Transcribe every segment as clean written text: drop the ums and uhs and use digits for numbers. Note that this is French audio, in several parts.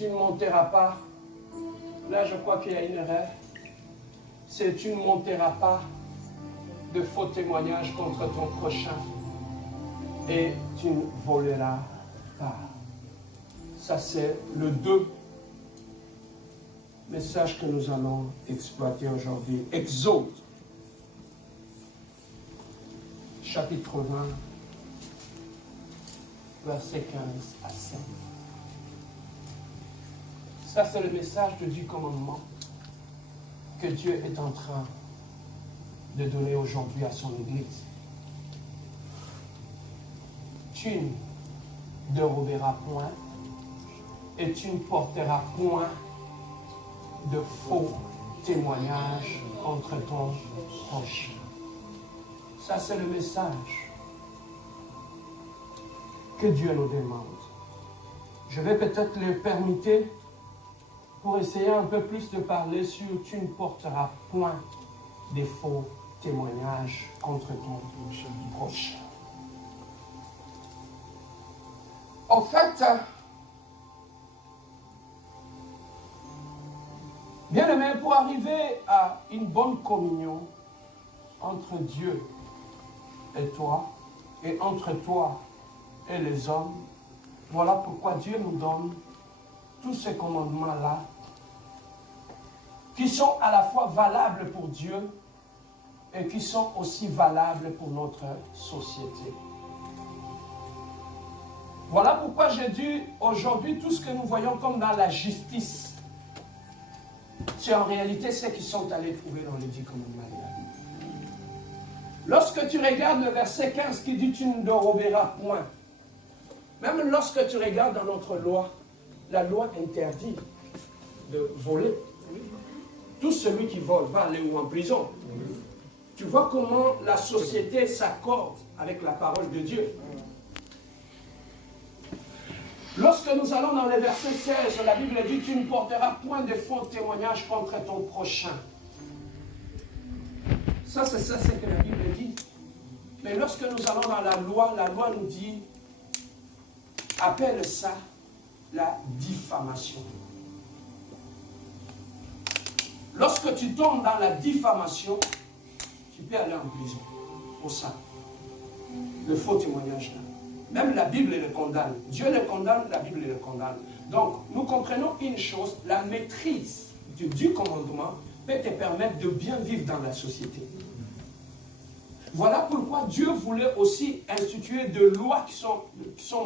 tu ne monteras pas. Là, je crois qu'il y a une erreur. C'est tu ne monteras pas de faux témoignages contre ton prochain. Et tu ne voleras pas. Ça, c'est le 2 message que nous allons exploiter aujourd'hui. Exode, chapitre 20, versets 15 à 16. Ça, c'est le message de 10 commandements que Dieu est en train de donner aujourd'hui à son Église. Tu ne déroberas point et tu ne porteras point de faux témoignages contre ton prochain. Ça, c'est le message que Dieu nous demande. Je vais peut-être le permettre pour essayer un peu plus de parler sur « Tu ne porteras point de faux témoignages contre ton prochain ». En fait, bien aimé, pour arriver à une bonne communion entre Dieu et toi, et entre toi et les hommes, voilà pourquoi Dieu nous donne tous ces commandements-là, qui sont à la fois valables pour Dieu et qui sont aussi valables pour notre société. Voilà pourquoi j'ai dit aujourd'hui, tout ce que nous voyons comme dans la justice, c'est en réalité ce qu'ils sont allés trouver dans les 10 commandements de la Bible. Lorsque tu regardes le verset 15 qui dit « Tu ne déroberas point », même lorsque tu regardes dans notre loi, la loi interdit de voler. Tout celui qui vole va aller ou en prison. Tu vois comment la société s'accorde avec la parole de Dieu. Lorsque nous allons dans le verset 16, la Bible dit « Tu ne porteras point de faux témoignages contre ton prochain ». Ça, c'est ça, c'est ce que la Bible dit. Mais lorsque nous allons dans la loi nous dit « Appelle ça la diffamation ». Lorsque tu tombes dans la diffamation, tu peux aller en prison pour ça. Le faux témoignage là. Même la Bible le condamne. Dieu le condamne, la Bible le condamne. Donc, nous comprenons une chose, la maîtrise du commandement peut te permettre de bien vivre dans la société. Voilà pourquoi Dieu voulait aussi instituer des lois qui sont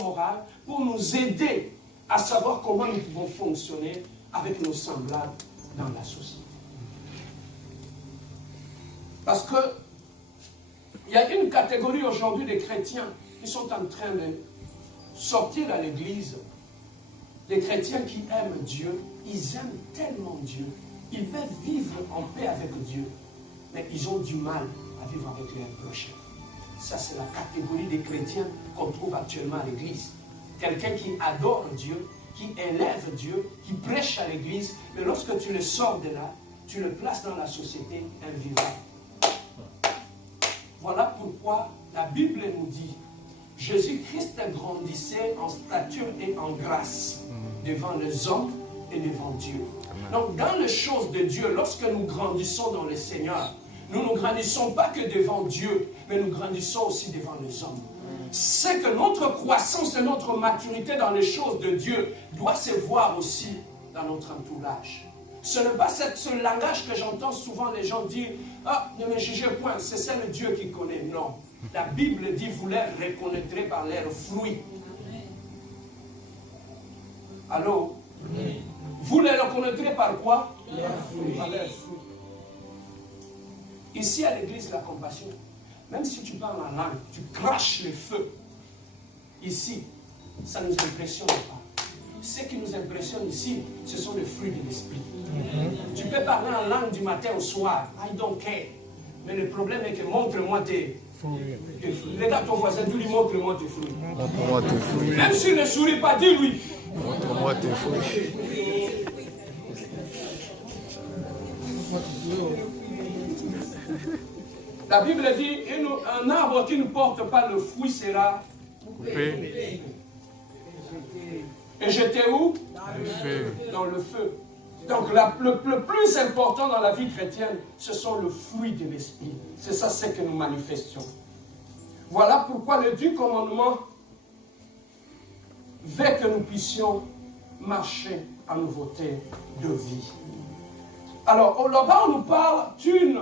morales pour nous aider à savoir comment nous pouvons fonctionner avec nos semblables dans la société. Parce que il y a une catégorie aujourd'hui de chrétiens qui sont en train de sortir à l'église, des chrétiens qui aiment Dieu, ils aiment tellement Dieu, ils peuvent vivre en paix avec Dieu, mais ils ont du mal à vivre avec leurs prochains. Ça, c'est la catégorie des chrétiens qu'on trouve actuellement à l'église. Quelqu'un qui adore Dieu, qui élève Dieu, qui prêche à l'église, mais lorsque tu le sors de là, tu le places dans la société invivable. Voilà pourquoi la Bible nous dit Jésus-Christ grandissait en stature et en grâce devant les hommes et devant Dieu. Donc, dans les choses de Dieu, lorsque nous grandissons dans le Seigneur, nous ne grandissons pas que devant Dieu, mais nous grandissons aussi devant les hommes. C'est que notre croissance et notre maturité dans les choses de Dieu doit se voir aussi dans notre entourage. Ce n'est pas ce langage que j'entends souvent les gens dire « Ah, ne me jugez point, c'est ça le Dieu qui connaît. » Non. La Bible dit « Vous les reconnaîtrez par leurs fruits. » Allô? Oui. Vous les reconnaîtrez par quoi? Par leurs fruits. Ici à l'église La Compassion, même si tu parles en langue, tu craches le feu. Ici, ça ne nous impressionne pas. Ce qui nous impressionne ici, ce sont les fruits de l'esprit. Tu peux parler en langue du matin au soir, I don't care. Mais le problème est que montre-moi tes fruits. Regarde ton voisin, dis-lui montre-moi tes fruits. Montre-moi tes fruits. Même s'il ne sourit pas, dis-lui. Montre-moi tes fruits. La Bible dit, un arbre qui ne porte pas le fruit sera coupé et jeté où? le feu. dans le feu. Donc le plus important dans la vie chrétienne, ce sont le fruit de l'esprit. C'est ça ce que nous manifestions. Voilà pourquoi le 10 commandement veut que nous puissions marcher en nouveauté de vie. Alors, là-bas, on nous parle, tu ne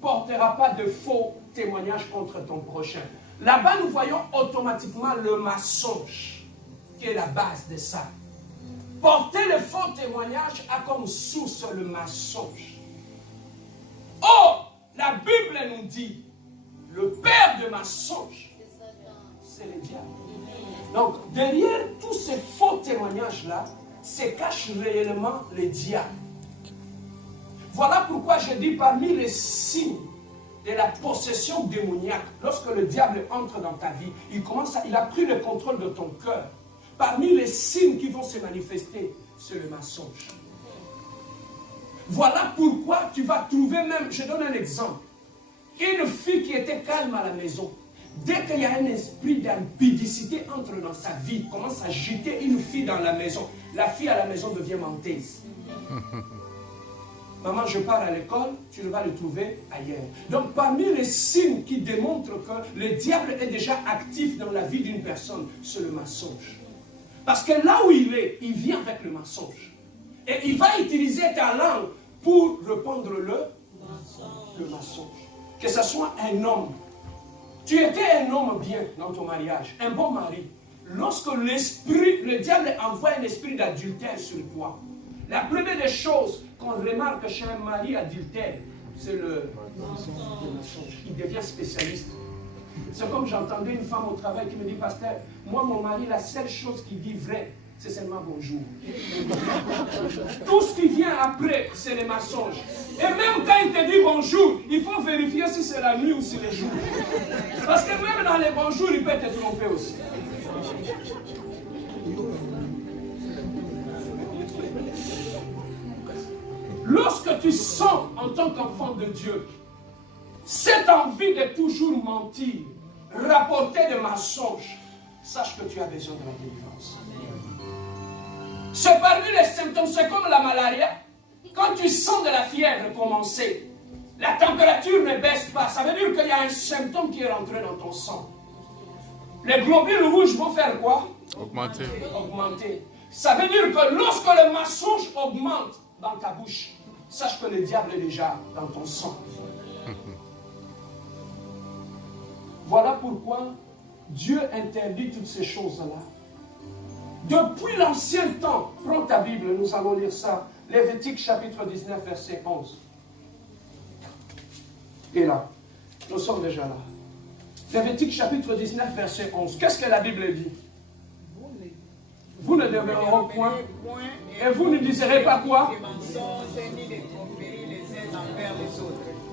porteras pas de faux témoignages contre ton prochain. Là-bas, nous voyons automatiquement le mensonge, qui est la base de ça. Porter le faux témoignage a comme source le mensonge. Or, la Bible nous dit, le père de mensonge, c'est le diable. Donc, derrière tous ces faux témoignages-là, se cache réellement le diable. Voilà pourquoi je dis parmi les signes de la possession démoniaque, lorsque le diable entre dans ta vie, il a pris le contrôle de ton cœur. Parmi les signes qui vont se manifester, c'est le mensonge. Voilà pourquoi tu vas trouver même, je donne un exemple, une fille qui était calme à la maison, dès qu'il y a un esprit d'impudicité entre dans sa vie, commence à jeter une fille dans la maison, la fille à la maison devient menteuse. Maman, je pars à l'école, tu vas le trouver ailleurs. Donc, parmi les signes qui démontrent que le diable est déjà actif dans la vie d'une personne, c'est le mensonge. Parce que là où il est, il vient avec le mensonge. Et il va utiliser ta langue pour répondre le mensonge. Que ce soit un homme. Tu étais un homme bien dans ton mariage, un bon mari. Lorsque le diable envoie un esprit d'adultère sur toi, la première des choses qu'on remarque chez un mari adultère, c'est le mensonge. Il devient spécialiste. C'est comme j'entendais une femme au travail qui me dit, pasteur, moi mon mari, la seule chose qu'il dit vrai, c'est seulement bonjour. Tout ce qui vient après, c'est les mensonges. Et même quand il te dit bonjour, il faut vérifier si c'est la nuit ou si c'est le jour. Parce que même dans les bonjours, il peut te tromper aussi. Lorsque tu sens en tant qu'enfant de Dieu cette envie de toujours mentir, rapporter des mensonges, sache que tu as besoin de la délivrance. C'est parmi les symptômes, c'est comme la malaria. Quand tu sens de la fièvre commencer, la température ne baisse pas, ça veut dire qu'il y a un symptôme qui est rentré dans ton sang. Les globules rouges vont faire quoi? Augmenter. Augmenter. Ça veut dire que lorsque le mensonge augmente dans ta bouche, sache que le diable est déjà dans ton sang. Voilà pourquoi Dieu interdit toutes ces choses-là. Depuis l'ancien temps, prends ta Bible, nous allons lire ça. Lévitique chapitre 19, verset 11. Et là, nous sommes déjà là. Lévitique chapitre 19, verset 11. Qu'est-ce que la Bible dit? Vous ne demeurerez point, et vous ne diserez pas quoi?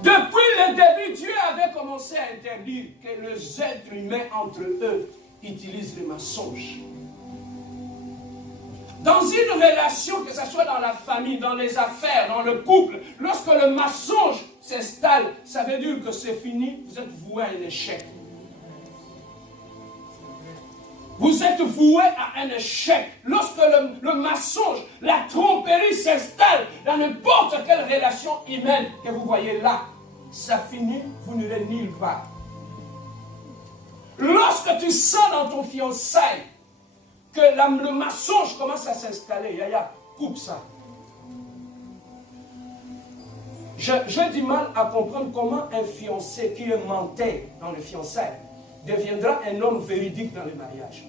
Depuis le début, Dieu avait commencé à interdire que les êtres humains entre eux utilisent les mensonges. Dans une relation, que ce soit dans la famille, dans les affaires, dans le couple, lorsque le mensonge s'installe, ça veut dire que c'est fini, vous êtes voué à un échec. Vous êtes voué à un échec. Lorsque le mensonge, la tromperie s'installe dans n'importe quelle relation humaine que vous voyez là, ça finit, vous n'irez nulle part. Lorsque tu sens dans ton fiançailles que le mensonge commence à s'installer, Yaya, coupe ça. J'ai du mal à comprendre comment un fiancé qui est menteur dans le fiançailles deviendra un homme véridique dans le mariage.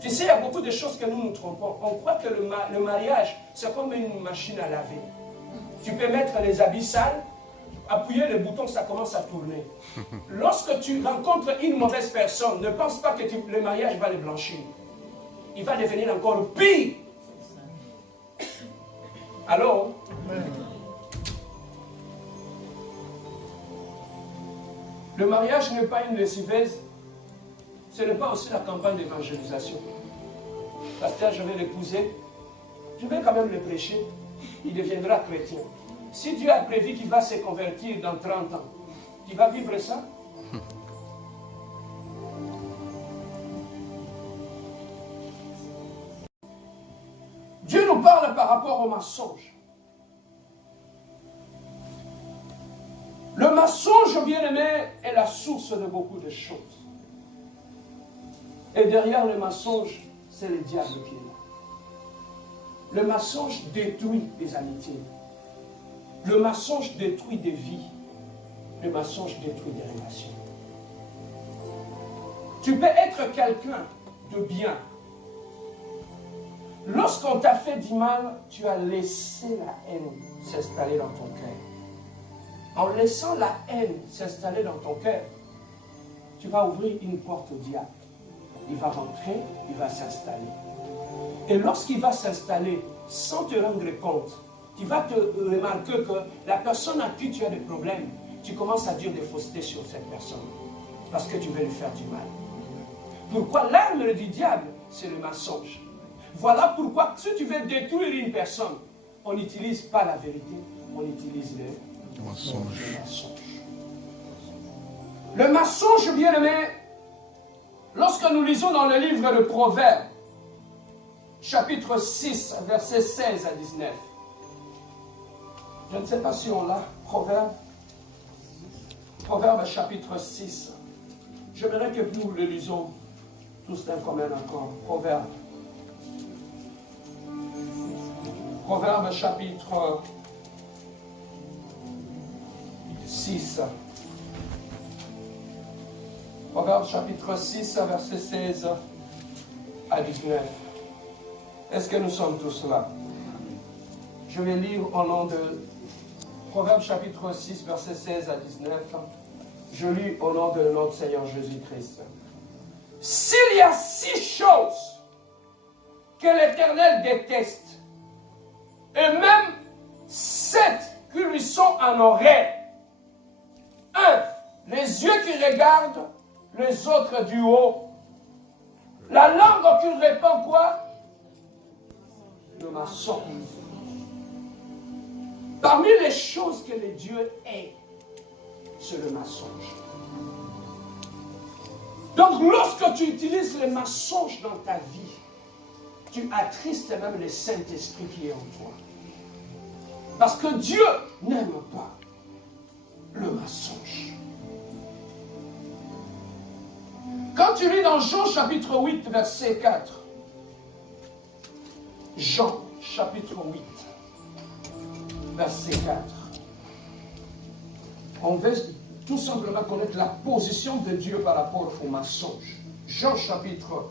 Tu sais, il y a beaucoup de choses que nous nous trompons. On croit que le mariage, c'est comme une machine à laver. Tu peux mettre les habits sales, appuyer le bouton, ça commence à tourner. Lorsque tu rencontres une mauvaise personne, ne pense pas que le mariage va le blanchir. Il va devenir encore pire. Alors, le mariage n'est pas une lessiveuse, ce n'est pas aussi la campagne d'évangélisation. Pasteur, je vais l'épouser, je vais quand même le prêcher, il deviendra chrétien. Si Dieu a prévu qu'il va se convertir dans 30 ans, tu vas vivre ça? on parle par rapport au mensonge. Le mensonge, bien-aimé, est la source de beaucoup de choses. Et derrière le mensonge, c'est le diable qui est là. Le mensonge détruit des amitiés. Le mensonge détruit des vies. Le mensonge détruit des relations. Tu peux être quelqu'un de bien. Lorsqu'on t'a fait du mal, tu as laissé la haine s'installer dans ton cœur. En laissant la haine s'installer dans ton cœur, tu vas ouvrir une porte au diable. Il va rentrer, il va s'installer. Et lorsqu'il va s'installer, sans te rendre compte, tu vas te remarquer que la personne à qui tu as des problèmes, tu commences à dire des faussetés sur cette personne. Parce que tu veux lui faire du mal. Pourquoi l'arme du diable, c'est le mensonge. Voilà pourquoi, si tu veux détruire une personne, on n'utilise pas la vérité, on utilise le mensonge. Le mensonge, bien-aimé, lorsque nous lisons dans le livre de Proverbes, chapitre 6, versets 16 à 19. Je ne sais pas si on l'a, Proverbes. Proverbes, chapitre 6. J'aimerais que nous le lisons tous d'un commun accord. Proverbes. Proverbes chapitre 6. Proverbes chapitre 6, verset 16 à 19. Est-ce que nous sommes tous là? Je vais lire au nom de Proverbes chapitre 6, verset 16 à 19. Je lis au nom de notre Seigneur Jésus-Christ. S'il y a 6 choses que l'Éternel déteste, et même 7 qui lui sont en oreille. 1. Les yeux qui regardent, les autres du haut. La langue qui répand quoi? Le mensonge. Parmi les choses que le Dieu hait, c'est le mensonge. Donc lorsque tu utilises le mensonge dans ta vie, tu attristes même le Saint-Esprit qui est en toi. Parce que Dieu n'aime pas le mensonge. Quand tu lis dans Jean chapitre 8, verset 4, Jean chapitre 8, verset 4, on veut tout simplement connaître la position de Dieu par rapport au mensonge. Jean chapitre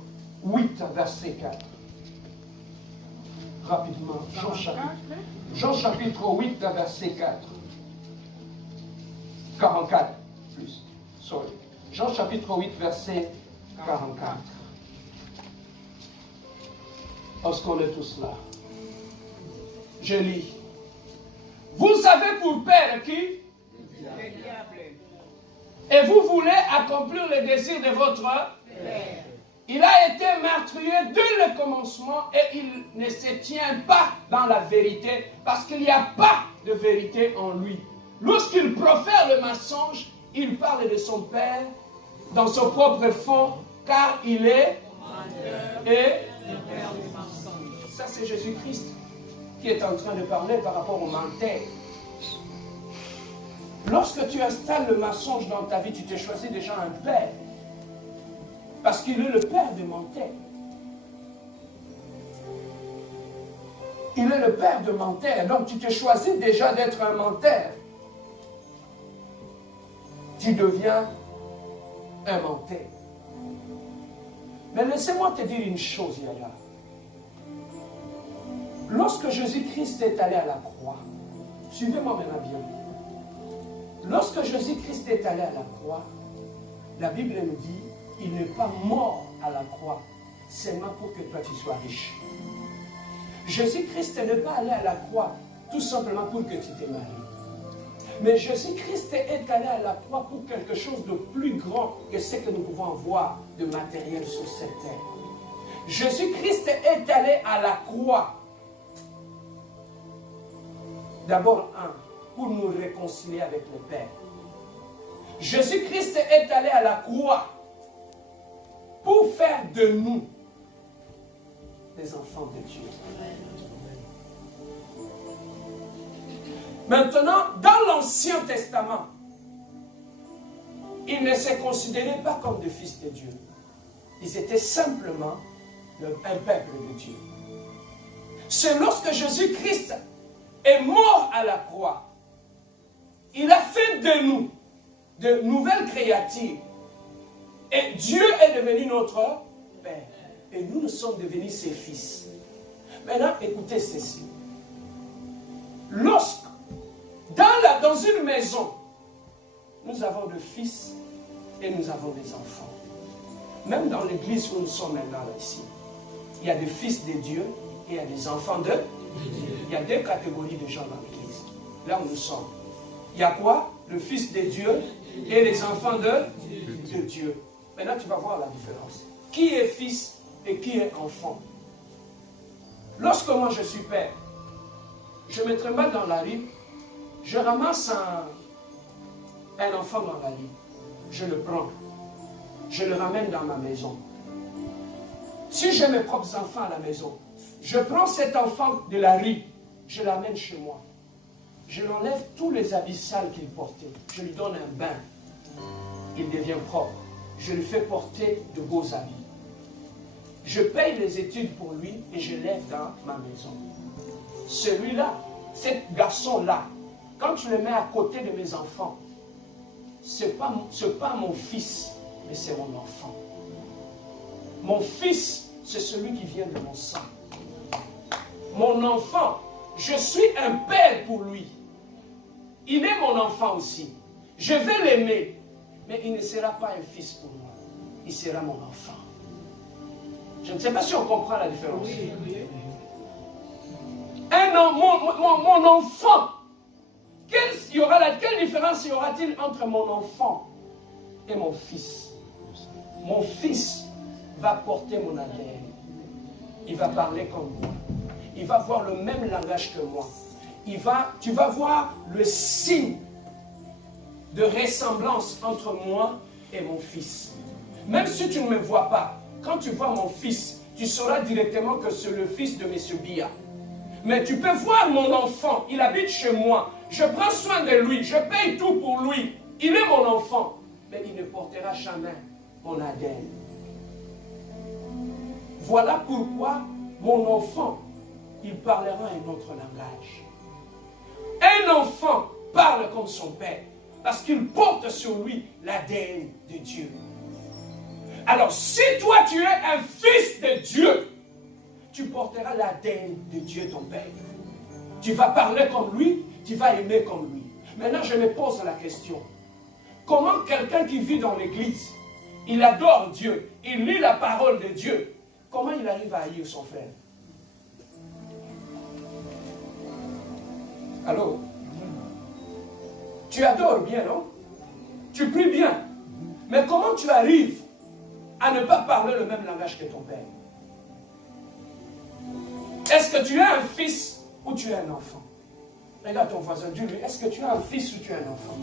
8, verset 4. Rapidement, Jean chapitre 8, verset 4. 44, plus. Sorry. Jean chapitre 8, verset 44. Parce qu'on est tous là. Je lis. Vous avez pour père qui? Le diable. Et vous voulez accomplir les désirs de votre père. Il a été meurtrier dès le commencement et il ne se tient pas dans la vérité parce qu'il n'y a pas de vérité en lui. Lorsqu'il profère le mensonge, il parle de son Père dans son propre fond car il est et le Père du mensonge. Ça c'est Jésus-Christ qui est en train de parler par rapport au menteur. Lorsque tu installes le mensonge dans ta vie, tu t'es choisi déjà un père. Parce qu'il est le père des menteurs. Il est le père de menteurs. Donc tu t'es choisi déjà d'être un menteur. Tu deviens un menteur. Mais laissez-moi te dire une chose, Yaya. Lorsque Jésus-Christ est allé à la croix, suivez-moi maintenant bien. Lorsque Jésus-Christ est allé à la croix, la Bible nous dit, il n'est pas mort à la croix, seulement pour que toi tu sois riche. Jésus-Christ n'est pas allé à la croix, tout simplement pour que tu te maries. Mais Jésus-Christ est allé à la croix pour quelque chose de plus grand que ce que nous pouvons avoir de matériel sur cette terre. Jésus-Christ est allé à la croix. D'abord, pour nous réconcilier avec le Père. Jésus-Christ est allé à la croix pour faire de nous des enfants de Dieu. Maintenant, dans l'Ancien Testament, ils ne se considéraient pas comme des fils de Dieu. Ils étaient simplement un peuple de Dieu. C'est lorsque Jésus-Christ est mort à la croix, il a fait de nous de nouvelles créatures. Et Dieu est devenu notre Père. Et nous sommes devenus ses fils. Maintenant, écoutez ceci. Lorsque, dans une maison, nous avons des fils et nous avons des enfants. Même dans l'église où nous sommes maintenant ici, il y a des fils de Dieu et il y a des enfants de Dieu. Il y a deux catégories de gens dans l'église. Là où nous sommes. Il y a quoi? Le fils de Dieu et les enfants de Dieu. Maintenant, tu vas voir la différence. Qui est fils et qui est enfant? Lorsque moi je suis père, je me trimballe dans la rue, je ramasse un enfant dans la rue, je le prends, je le ramène dans ma maison. Si j'ai mes propres enfants à la maison, je prends cet enfant de la rue, je l'amène chez moi. Je l'enlève tous les habits sales qu'il portait. Je lui donne un bain. Il devient propre. Je lui fais porter de beaux habits. Je paye les études pour lui et je l'élève dans ma maison. Celui-là, cet garçon-là, quand tu le mets à côté de mes enfants, ce n'est pas mon fils, mais c'est mon enfant. Mon fils, c'est celui qui vient de mon sang. Mon enfant, je suis un père pour lui. Il est mon enfant aussi. Je vais l'aimer, mais il ne sera pas un fils pour moi. Il sera mon enfant. Je ne sais pas si on comprend la différence. Oui. Mon enfant, quelle différence y aura-t-il entre mon enfant et mon fils? Mon fils va porter mon ADN. Il va parler comme moi. Il va avoir le même langage que moi. Tu vas voir le signe de ressemblance entre moi et mon fils. Même si tu ne me vois pas, quand tu vois mon fils, tu sauras directement que c'est le fils de M. Bia. Mais tu peux voir mon enfant, il habite chez moi, je prends soin de lui, je paye tout pour lui. Il est mon enfant, mais il ne portera jamais mon ADN. Voilà pourquoi mon enfant, il parlera un autre langage. Un enfant parle comme son père, parce qu'il porte sur lui l'ADN de Dieu. Alors, si toi tu es un fils de Dieu, tu porteras l'ADN de Dieu, ton Père. Tu vas parler comme lui, tu vas aimer comme lui. Maintenant, je me pose la question. Comment quelqu'un qui vit dans l'église, il adore Dieu, il lit la parole de Dieu, comment il arrive à haïr son frère? Allô? Tu adores bien, non? Tu pries bien. Mais comment tu arrives à ne pas parler le même langage que ton père? Est-ce que tu es un fils ou tu es un enfant? Regarde ton voisin, dis-lui, est-ce que tu es un fils ou tu es un enfant?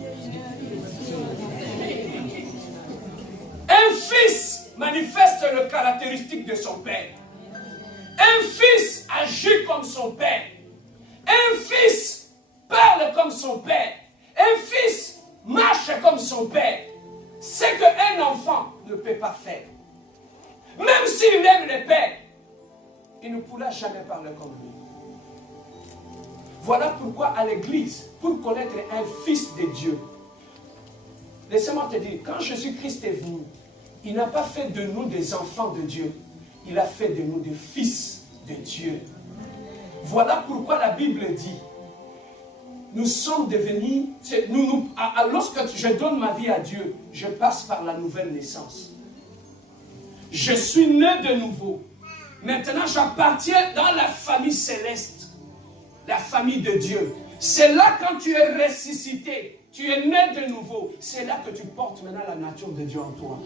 Un fils manifeste les caractéristiques de son père. Un fils agit comme son père. Un fils parle comme son père. Un fils marche comme son père. C'est qu'un enfant ne peut pas faire. Même s'il aime le père, il ne pourra jamais parler comme lui. Voilà pourquoi à l'église, pour connaître un fils de Dieu, laissez-moi te dire, quand Jésus-Christ est venu, il n'a pas fait de nous des enfants de Dieu, il a fait de nous des fils de Dieu. Voilà pourquoi la Bible dit, nous sommes devenus, lorsque je donne ma vie à Dieu, je passe par la nouvelle naissance. Je suis né de nouveau. Maintenant, j'appartiens dans la famille céleste, la famille de Dieu. C'est là quand tu es ressuscité, tu es né de nouveau. C'est là que tu portes maintenant la nature de Dieu en toi.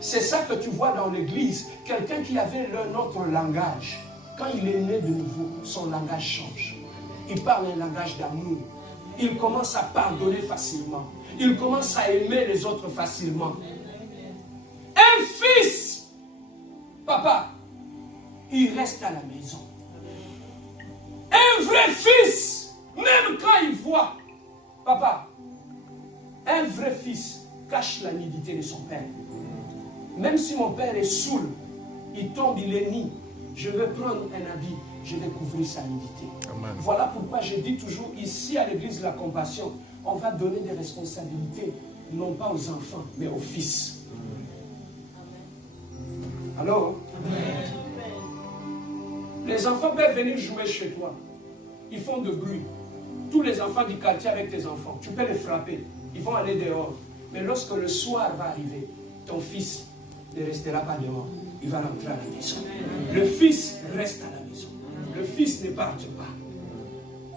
C'est ça que tu vois dans l'église. Quelqu'un qui avait notre langage, quand il est né de nouveau, son langage change. Il parle un langage d'amour. Il commence à pardonner facilement. Il commence à aimer les autres facilement. Un fils, papa, il reste à la maison. Un vrai fils, même quand il voit, papa, un vrai fils cache la nudité de son père. Même si mon père est saoul, il tombe, il est nu, je vais prendre un habit, je vais couvrir sa nudité. Amen. Voilà pourquoi je dis toujours, ici à l'église de la compassion, on va donner des responsabilités, non pas aux enfants, mais aux fils. Alors, les enfants peuvent venir jouer chez toi. Ils font de bruit. Tous les enfants du quartier avec tes enfants, tu peux les frapper. Ils vont aller dehors. Mais lorsque le soir va arriver, ton fils ne restera pas dehors. Il va rentrer à la maison. Le fils reste à la maison. Le fils ne parte pas.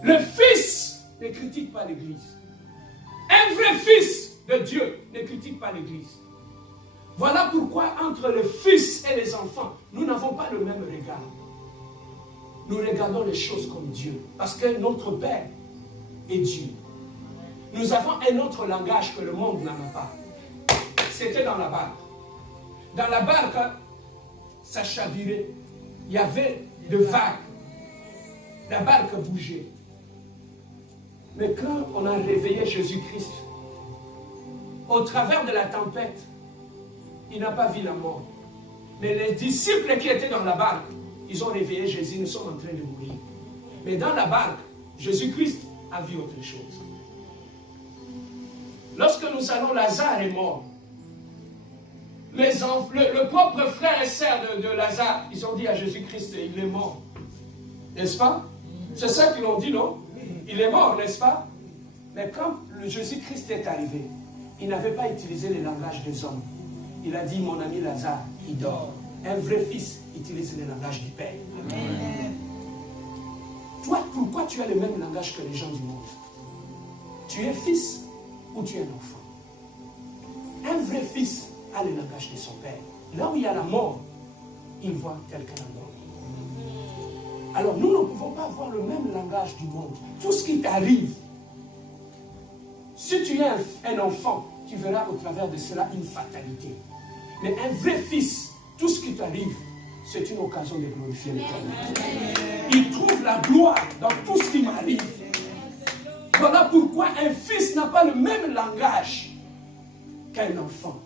Le fils ne critique pas l'église. Un vrai fils de Dieu ne critique pas l'église. Voilà pourquoi entre le fils et les enfants, nous n'avons pas le même regard. Nous regardons les choses comme Dieu. Parce que notre Père est Dieu. Nous avons un autre langage que le monde n'en a pas. C'était dans la barque. Dans la barque, ça chavirait. Il y avait de vagues. La barque bougeait. Mais quand on a réveillé Jésus-Christ, au travers de la tempête, il n'a pas vu la mort. Mais les disciples qui étaient dans la barque, ils ont réveillé Jésus, nous sommes en train de mourir. Mais dans la barque, Jésus-Christ a vu autre chose. Lorsque nous allons, Lazare est mort. Le propre frère et sœur de Lazare, ils ont dit à Jésus-Christ, il est mort. N'est-ce pas? C'est ça qu'ils l'ont dit, non? Il est mort, n'est-ce pas? Mais quand Jésus-Christ est arrivé, il n'avait pas utilisé le langage des hommes. Il a dit, mon ami Lazare, il dort. Un vrai fils utilise le langage du Père. Amen. Toi, pourquoi tu as le même langage que les gens du monde? Tu es fils ou tu es un enfant? Un vrai fils a le langage de son Père. Là où il y a la mort, il voit quelqu'un en mort. Alors nous ne pouvons pas avoir le même langage du monde. Tout ce qui t'arrive, si tu es un enfant, tu verras au travers de cela une fatalité. Mais un vrai fils, tout ce qui t'arrive, c'est une occasion de glorifier l'Éternel. Il trouve la gloire dans tout ce qui m'arrive. Voilà pourquoi un fils n'a pas le même langage qu'un enfant.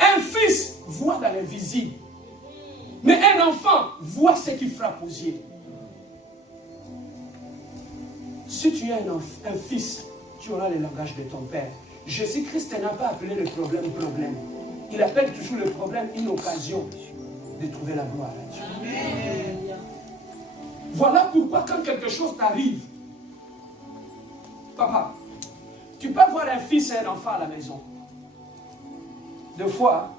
Un fils voit dans l'invisible. Mais un enfant voit ce qui frappe aux yeux. Si tu es un fils, tu auras le langage de ton père. Jésus-Christ n'a pas appelé le problème. Il appelle toujours le problème une occasion de trouver la gloire à Dieu. Amen. Voilà pourquoi quand quelque chose t'arrive, papa, tu peux avoir un fils et un enfant à la maison. Deux fois,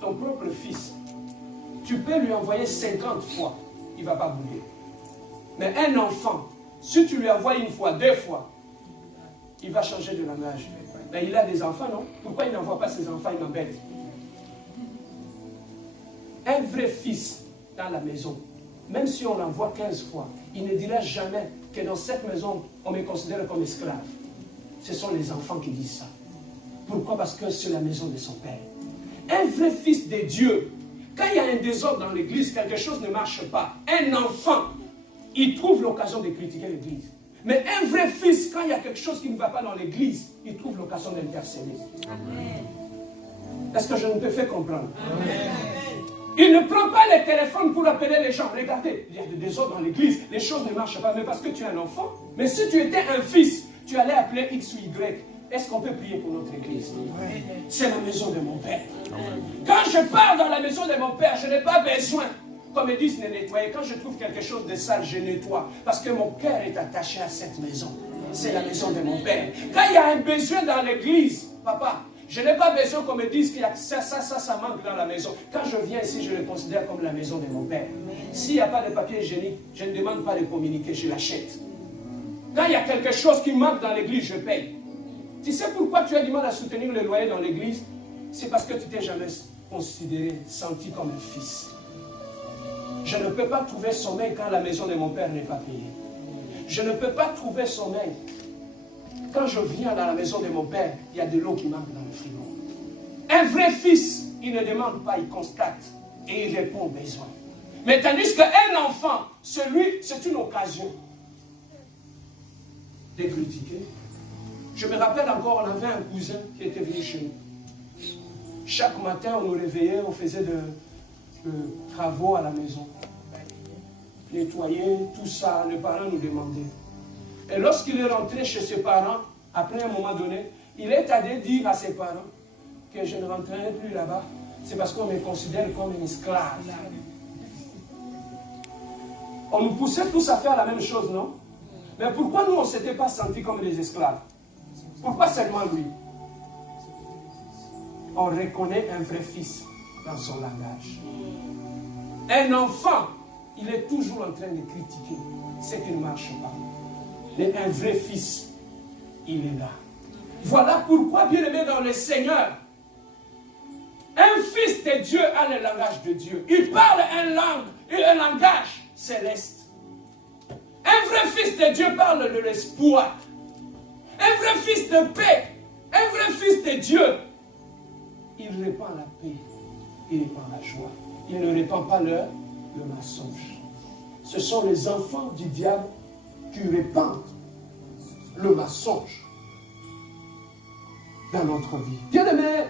ton propre fils, tu peux lui envoyer 50 fois, il ne va pas bouger. Mais un enfant, si tu lui envoies une fois, deux fois, il va changer de langage. Mais il a des enfants, non? Pourquoi il n'envoie pas ses enfants, il m'embête? Un vrai fils dans la maison, même si on l'envoie 15 fois, il ne dira jamais que dans cette maison, on me considère comme esclave. Ce sont les enfants qui disent ça. Pourquoi? Parce que c'est la maison de son père. Un vrai fils de Dieu, quand il y a un désordre dans l'église, quelque chose ne marche pas, un enfant, il trouve l'occasion de critiquer l'église. Mais un vrai fils, quand il y a quelque chose qui ne va pas dans l'église, il trouve l'occasion d'intercéder. Est-ce que je ne te fais comprendre? Amen. Il ne prend pas les téléphones pour appeler les gens. Regardez, il y a des désordres dans l'église, les choses ne marchent pas, mais parce que tu es un enfant. Mais si tu étais un fils, tu allais appeler X ou Y. Est-ce qu'on peut prier pour notre église? C'est la maison de mon père. Quand je pars dans la maison de mon père, je n'ai pas besoin, comme ils disent, de nettoyer. Quand je trouve quelque chose de sale, je nettoie. Parce que mon cœur est attaché à cette maison. C'est la maison de mon père. Quand il y a un besoin dans l'église, papa, je n'ai pas besoin qu'on me dise qu'il y a ça manque dans la maison. Quand je viens ici, je le considère comme la maison de mon père. S'il n'y a pas de papier hygiénique, je ne demande pas de communiquer, je l'achète. Quand il y a quelque chose qui manque dans l'église, je paye. Tu sais pourquoi tu as du mal à soutenir le loyer dans l'église? C'est parce que tu t'es jamais considéré, senti comme un fils. Je ne peux pas trouver sommeil quand la maison de mon père n'est pas payée. Je ne peux pas trouver sommeil. Quand je viens dans la maison de mon père, il y a de l'eau qui manque dans le frigo. Un vrai fils, il ne demande pas, il constate et il répond aux besoins. Mais tandis qu'un enfant, celui, c'est une occasion de critiquer. Je me rappelle encore, on avait un cousin qui était venu chez nous. Chaque matin, on nous réveillait, on faisait de travaux à la maison. Nettoyer, tout ça, les parents nous demandaient. Et lorsqu'il est rentré chez ses parents, après un moment donné, il est allé dire à ses parents que je ne rentrerai plus là-bas. C'est parce qu'on me considère comme un esclave. On nous poussait tous à faire la même chose, non? Mais pourquoi nous, on ne s'était pas sentis comme des esclaves? Pourquoi seulement lui? On reconnaît un vrai fils dans son langage. Un enfant, il est toujours en train de critiquer ce qui ne marche pas. Mais un vrai fils, il est là. Voilà pourquoi, bien aimé dans le Seigneur, un fils de Dieu a le langage de Dieu. Il parle un langage céleste. Un vrai fils de Dieu parle de l'espoir. Un vrai fils de paix. Un vrai fils de Dieu. Il répand la paix. Il répand la joie. Il ne répand pas le mensonge. Ce sont les enfants du diable qui répandent le mensonge dans notre vie. Bien-aimé,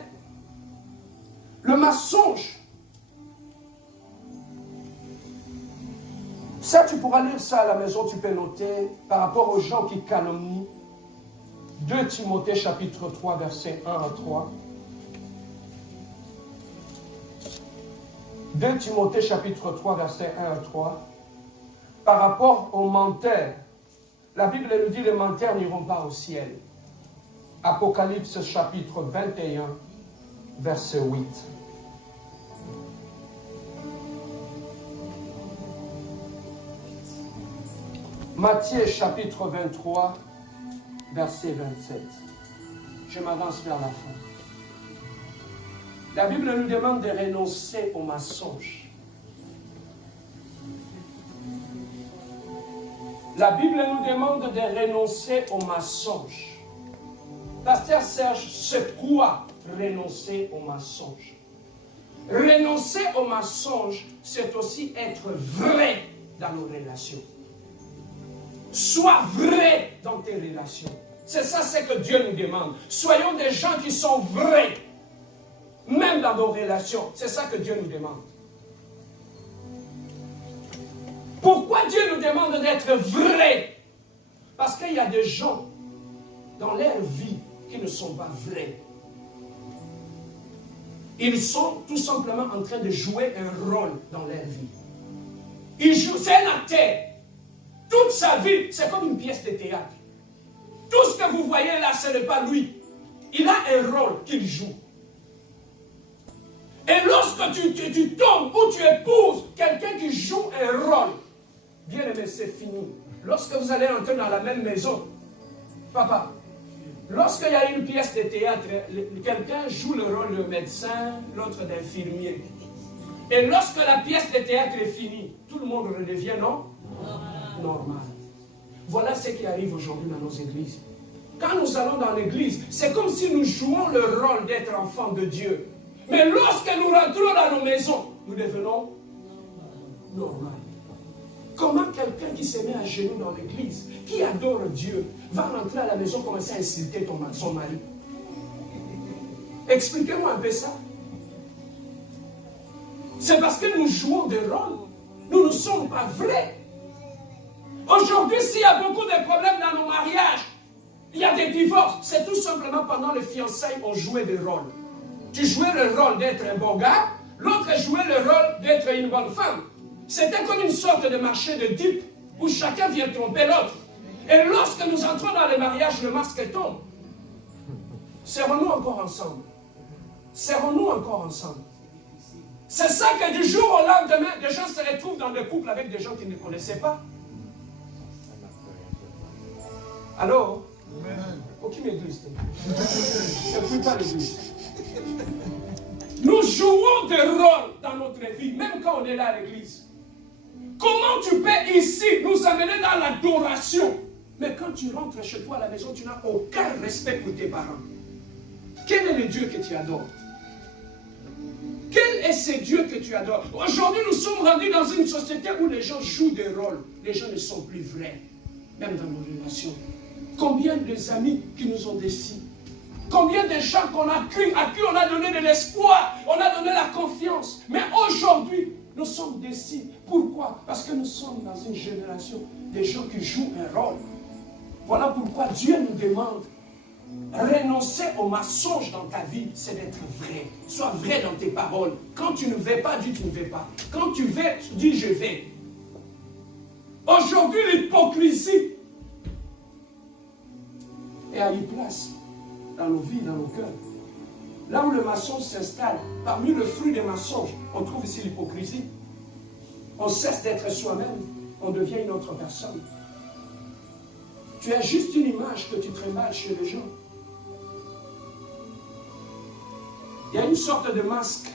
le mensonge, ça tu pourras lire ça à la maison, tu peux noter par rapport aux gens qui calomnient. 2 Timothée chapitre 3 versets 1 à 3. 2 Timothée chapitre 3 versets 1 à 3. Par rapport aux menteurs, la Bible nous dit les menteurs n'iront pas au ciel. Apocalypse chapitre 21 verset 8. Matthieu chapitre 23 verset 27. Je m'avance vers la fin. La Bible nous demande de renoncer au mensonge. La Bible nous demande de renoncer au mensonge. Pasteur Serge, c'est quoi renoncer au mensonge? Renoncer au mensonge, c'est aussi être vrai dans nos relations. Sois vrai dans tes relations. C'est ça ce que Dieu nous demande. Soyons des gens qui sont vrais. Même dans nos relations. C'est ça que Dieu nous demande. Pourquoi Dieu nous demande d'être vrais? Parce qu'il y a des gens dans leur vie qui ne sont pas vrais. Ils sont tout simplement en train de jouer un rôle dans leur vie. C'est un acteur. Toute sa vie, c'est comme une pièce de théâtre. Tout ce que vous voyez là, ce n'est pas lui. Il a un rôle qu'il joue. Et lorsque tu tombes ou tu épouses quelqu'un qui joue un rôle, bien aimé, c'est fini. Lorsque vous allez entrer dans la même maison, papa, lorsqu'il y a une pièce de théâtre, quelqu'un joue le rôle de médecin, l'autre d'infirmier. Et lorsque la pièce de théâtre est finie, tout le monde redevient normal. Voilà ce qui arrive aujourd'hui dans nos églises. Quand nous allons dans l'église, c'est comme si nous jouons le rôle d'être enfants de Dieu. Mais lorsque nous rentrons dans nos maisons, nous devenons normaux. Comment quelqu'un qui se met à genoux dans l'église, qui adore Dieu, va rentrer à la maison et commencer à insulter son mari? Expliquez-moi un peu ça. C'est parce que nous jouons des rôles. Nous ne sommes pas vrais. Aujourd'hui, s'il y a beaucoup de problèmes dans nos mariages, il y a des divorces, c'est tout simplement pendant les fiançailles, on jouait des rôles. Tu jouais le rôle d'être un bon gars, l'autre jouait le rôle d'être une bonne femme. C'était comme une sorte de marché de dupes où chacun vient tromper l'autre. Et lorsque nous entrons dans le mariage, le masque tombe. Serons-nous encore ensemble? Serons-nous encore ensemble? C'est ça que du jour au lendemain, des gens se retrouvent dans des couples avec des gens qu'ils ne connaissaient pas. Alors, aucune église. Ne fuis pas l'église. Nous jouons des rôles dans notre vie, même quand on est là à l'église. Comment tu peux ici nous amener dans l'adoration, mais quand tu rentres chez toi à la maison, tu n'as aucun respect pour tes parents? Quel est le Dieu que tu adores? Quel est ce Dieu que tu adores? Aujourd'hui, nous sommes rendus dans une société où les gens jouent des rôles. Les gens ne sont plus vrais, même dans nos relations. Combien de amis qui nous ont déçus? Combien de gens à qui on a donné de l'espoir, on a donné la confiance. Mais aujourd'hui, nous sommes déçus. Pourquoi? Parce que nous sommes dans une génération de gens qui jouent un rôle. Voilà pourquoi Dieu nous demande, renoncer au mensonge dans ta vie, c'est d'être vrai. Sois vrai dans tes paroles. Quand tu ne veux pas, dis tu ne veux pas. Quand tu veux, dis je vais. Aujourd'hui, l'hypocrisie est à une place dans nos vies, dans nos cœurs. Là où le mensonge s'installe, parmi le fruit des mensonges, on trouve ici l'hypocrisie. On cesse d'être soi-même, on devient une autre personne. Tu as juste une image que tu trimballes chez les gens. Il y a une sorte de masque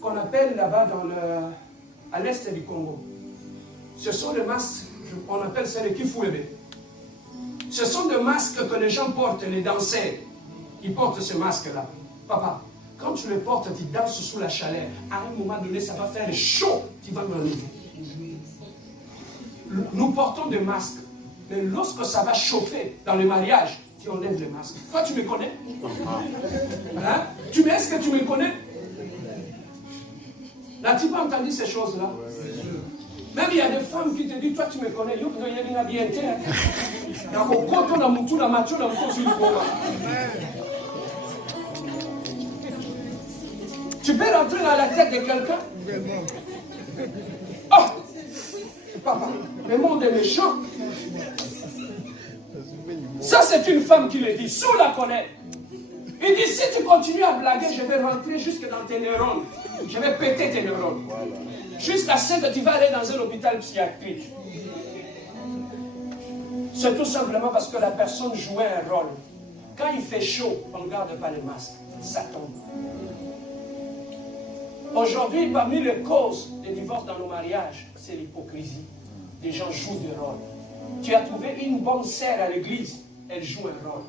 qu'on appelle là-bas à l'est du Congo. Ce sont des masques, on appelle ça les kifouébé. Ce sont des masques que les gens portent, les danseurs. Ils portent ce masque-là. Papa, quand tu le portes, tu danses sous la chaleur. À un moment donné, ça va faire chaud, tu vas m'enlever. Nous portons des masques. Mais lorsque ça va chauffer dans le mariage, tu enlèves le masque. Toi, tu me connais? Hein? Est-ce que tu me connais? N'as-tu pas entendu ces choses-là? Même il y a des femmes qui te disent, toi, tu me connais. Tu peux rentrer dans la tête de quelqu'un? Oh! Papa, le monde est méchant. Ça, c'est une femme qui le dit, sous la colère. Il dit, si tu continues à blaguer, je vais rentrer jusque dans tes neurones. Je vais péter tes neurones. Jusqu'à ce que tu vas aller dans un hôpital psychiatrique. C'est tout simplement parce que la personne jouait un rôle. Quand il fait chaud, on ne garde pas les masques. Ça tombe. Aujourd'hui, parmi les causes des divorces dans nos mariages, c'est l'hypocrisie. Les gens jouent des rôles. Tu as trouvé une bonne sœur à l'église, elle joue un rôle.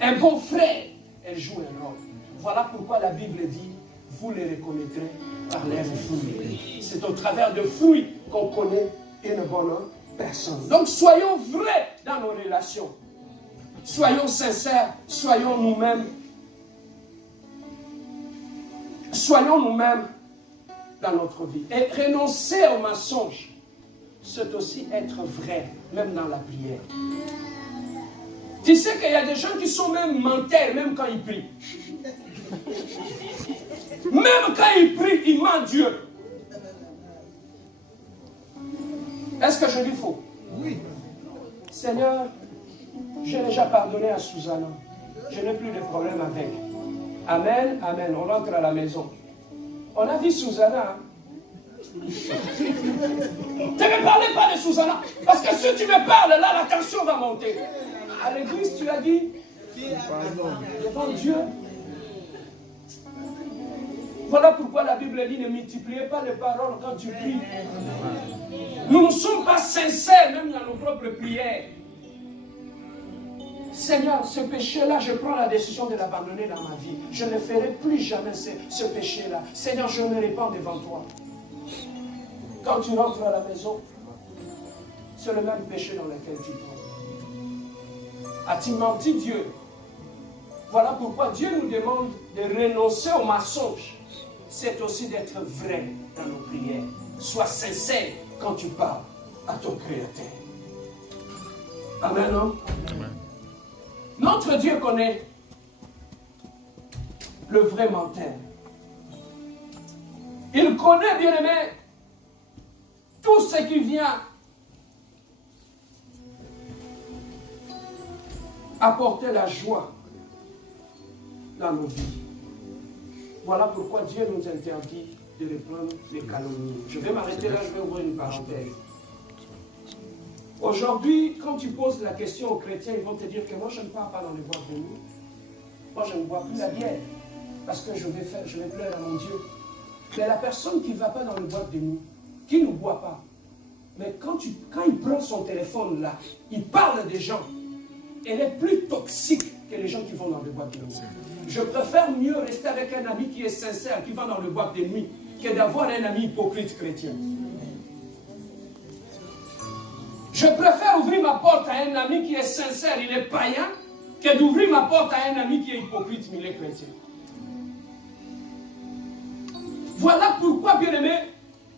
Un bon frère, elle joue un rôle. Voilà pourquoi la Bible dit, vous les reconnaîtrez par leurs fruits. C'est au travers de fruits qu'on connaît une bonne personne. Donc soyons vrais dans nos relations. Soyons sincères, soyons nous-mêmes. Soyons nous-mêmes dans notre vie. Et renoncer au mensonge, c'est aussi être vrai, même dans la prière. Tu sais qu'il y a des gens qui sont même menteurs, même quand ils prient. Même quand ils prient, ils mentent Dieu. Est-ce que je dis faux? Oui. Seigneur, j'ai déjà pardonné à Susanna. Je n'ai plus de problème avec. Amen, amen. On rentre à la maison. On a vu Susanna. Tu ne me parles pas de Susanna. Parce que si tu me parles, là, la tension va monter. À l'église, tu as dit, devant Dieu. Voilà pourquoi la Bible dit, ne multipliez pas les paroles quand tu pries. Nous ne sommes pas sincères, même dans nos propres prières. Seigneur, ce péché-là, je prends la décision de l'abandonner dans ma vie. Je ne ferai plus jamais ce péché-là. Seigneur, je me répands devant toi. Quand tu rentres à la maison, c'est le même péché dans lequel tu tombes. As-tu menti Dieu? Voilà pourquoi Dieu nous demande de renoncer au mensonge. C'est aussi d'être vrai dans nos prières. Sois sincère quand tu parles à ton Créateur. Amen, non? Amen. Notre Dieu connaît le vrai menteur. Il connaît, bien aimé, tout ce qui vient apporter la joie dans nos vies. Voilà pourquoi Dieu nous interdit de reprendre les calomnies. Je vais m'arrêter là, je vais ouvrir une parenthèse. Aujourd'hui, quand tu poses la question aux chrétiens, ils vont te dire que moi je ne pars pas dans les boîtes de nuit. Moi je ne bois plus la bière parce que je vais plaire à mon Dieu. Mais la personne qui ne va pas dans les boîtes de nuit, qui ne boit pas, mais quand il prend son téléphone là, il parle des gens, elle est plus toxique que les gens qui vont dans le boîte de nuit. Je préfère mieux rester avec un ami qui est sincère, qui va dans le boîte de nuit, que d'avoir un ami hypocrite chrétien. Je préfère ouvrir ma porte à un ami qui est sincère, il est païen, que d'ouvrir ma porte à un ami qui est hypocrite, mais il est chrétien. Voilà pourquoi, bien-aimés,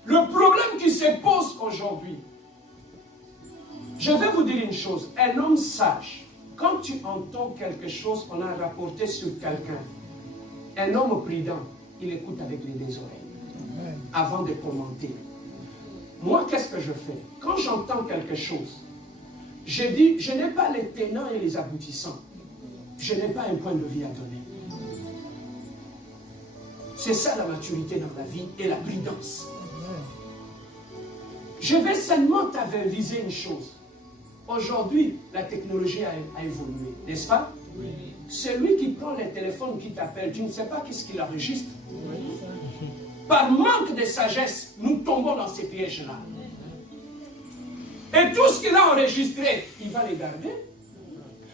le problème qui se pose aujourd'hui. Je vais vous dire une chose, un homme sage, quand tu entends quelque chose qu'on a rapporté sur quelqu'un, un homme prudent, il écoute avec les deux oreilles, avant de commenter. Moi, qu'est-ce que je fais? Quand j'entends quelque chose, je dis, je n'ai pas les tenants et les aboutissants. Je n'ai pas un point de vue à donner. C'est ça la maturité dans la vie et la prudence. Je vais seulement t'avertiser une chose. Aujourd'hui, la technologie a évolué, n'est-ce pas? Oui. Celui qui prend le téléphone, qui t'appelle, tu ne sais pas qu'est-ce qu'il enregistre. Oui. Par manque de sagesse, nous tombons dans ces pièges-là. Et tout ce qu'il a enregistré, il va les garder.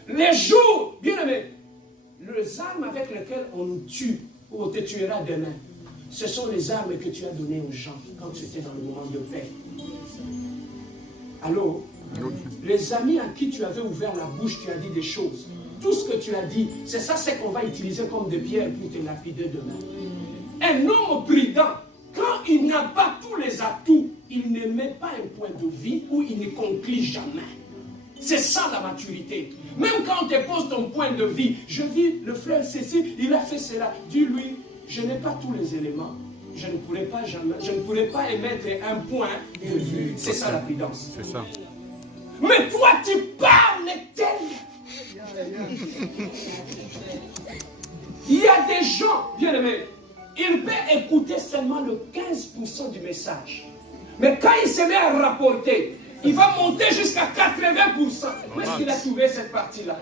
Les jours, bien aimé, les armes avec lesquelles on nous tue, ou on te tuera demain, ce sont les armes que tu as données aux gens quand tu étais dans le moment de paix. Allô? Les amis à qui tu avais ouvert la bouche, tu as dit des choses. Tout ce que tu as dit, c'est ça, c'est qu'on va utiliser comme des pierres pour te lapider demain. Un homme prudent, quand il n'a pas tous les atouts, il ne met pas un point de vue où il ne conclut jamais. C'est ça la maturité. Même quand on te pose ton point de vue, je vis le frère Cécile, il a fait cela. Dis-lui, je n'ai pas tous les éléments. Je ne pourrais pas jamais, je ne pourrais pas émettre un point de vue. C'est ça la prudence. C'est ça. Mais toi, tu parles tel. Il y a des gens, bien aimés, ils peuvent écouter seulement le 15% du message. Mais quand il se met à rapporter, il va monter jusqu'à 80%. Où est-ce qu'il a trouvé cette partie-là?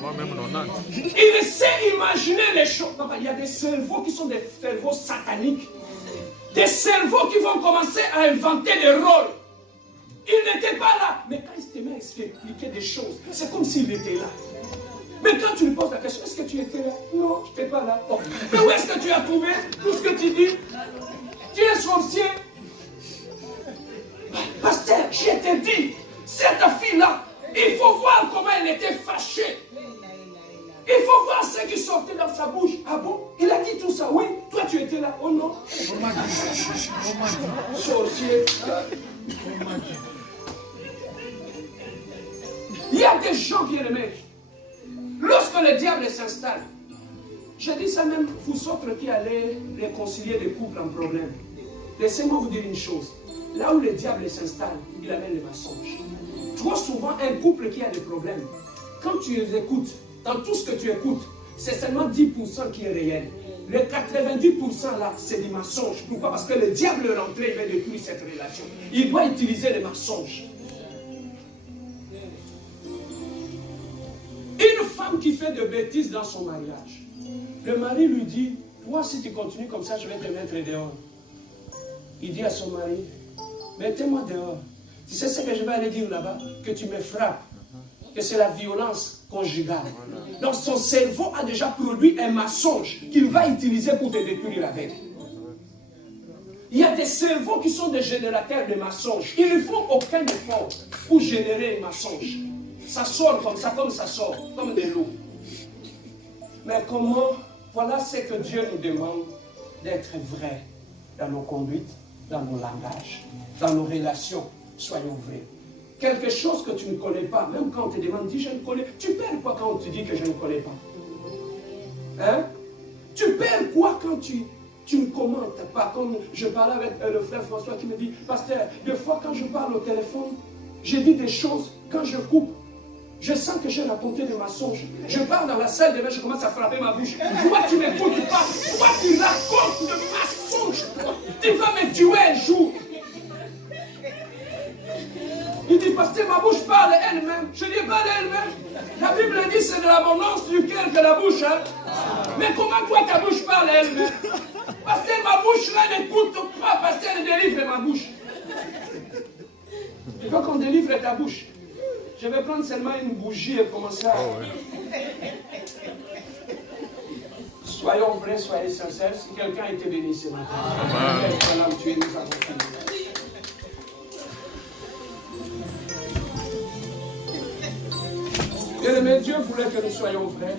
Moi-même, 90. Il sait imaginer les choses. Il y a des cerveaux qui sont des cerveaux sataniques. Des cerveaux qui vont commencer à inventer des rôles. Il n'était pas là. Mais quand il se met à expliquer des choses, c'est comme s'il était là. Mais quand tu lui poses la question, est-ce que tu étais là? Non, je n'étais pas là. Oh. Mais où est-ce que tu as trouvé tout ce que tu dis? Tu es sorcier. Pasteur, je t'ai dit, cette fille-là, il faut voir comment elle était fâchée. Il faut voir ce qui sortait dans sa bouche. Ah bon? Il a dit tout ça, oui. Toi, tu étais là. Oh non. Sorcier. Il y a des gens bien aimés. Lorsque le diable s'installe, je dis ça même, vous autres qui allez réconcilier des couples en problème. Laissez-moi vous dire une chose. Là où le diable s'installe, il amène les mensonges. Trop souvent, un couple qui a des problèmes, quand tu les écoutes, dans tout ce que tu écoutes, c'est seulement 10% qui est réel. Le 90% là, c'est des mensonges. Pourquoi? Parce que le diable est rentré, il veut détruire cette relation. Il doit utiliser les mensonges. Une femme qui fait de bêtises dans son mariage, le mari lui dit, toi si tu continues comme ça, je vais te mettre dehors. Il dit à son mari, mettez-moi dehors. Tu sais ce que je vais aller dire là-bas? Que tu me frappes. Que c'est la violence conjugale. Donc son cerveau a déjà produit un mensonge qu'il va utiliser pour te détruire avec. Il y a des cerveaux qui sont des générateurs de mensonges. Ils ne font aucun effort pour générer un mensonge. Ça sort comme ça sort, comme de l'eau. Mais comment? Voilà ce que Dieu nous demande, d'être vrai dans nos conduites, dans nos langages, dans nos relations. Soyons vrais. Quelque chose que tu ne connais pas, même quand on te demande, dis je ne connais. Tu perds quoi quand on te dit que je ne connais pas? Hein? Tu perds quoi quand tu ne commentes pas? Comme je parlais avec le frère François qui me dit, pasteur, des fois quand je parle au téléphone, je dis des choses, quand je coupe, je sens que j'ai raconté des mensonges. Je pars dans la salle de bain, je commence à frapper ma bouche. Toi, tu n'écoutes pas. Toi, tu racontes des mensonges. Tu vas me tuer un jour. Il dit, pasteur, ma bouche parle elle-même. Je dis, parle elle-même. La Bible dit, c'est de l'abondance du cœur que la bouche. Hein? Mais comment toi, ta bouche parle elle-même? Pasteur, ma bouche là n'écoute pas. Pasteur, délivre ma bouche. Il faut qu'on délivre ta bouche. Je vais prendre seulement une bougie et commencer à... Soyons vrais, soyez sincères. Si quelqu'un a été béni ce matin, voilà où tu es, nous avons fini. Bien-aimé, Dieu voulait que nous soyons vrais.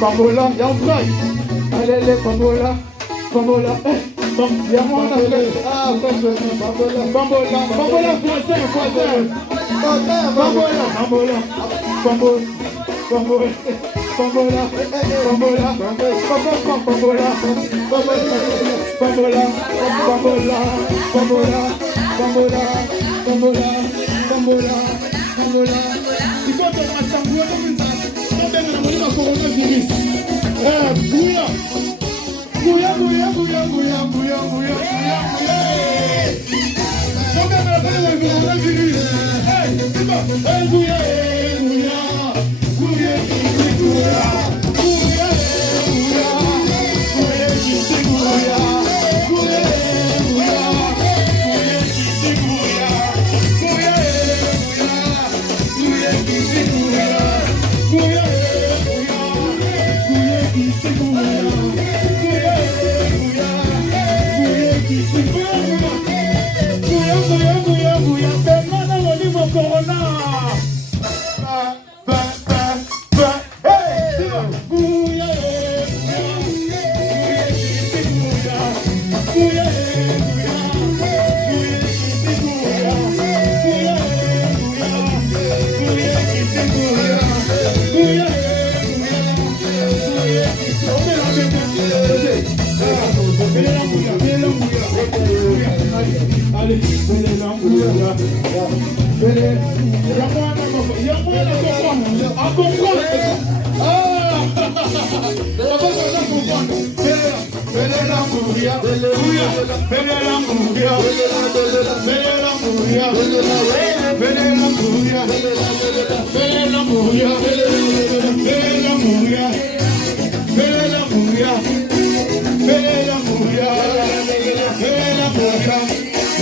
Pambola, il y a un frère. Allez, Pambola, Pambola. Il y a moi, Pambola, français. Pambola, il faut que coronavirus. Bouya.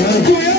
Hallelujah.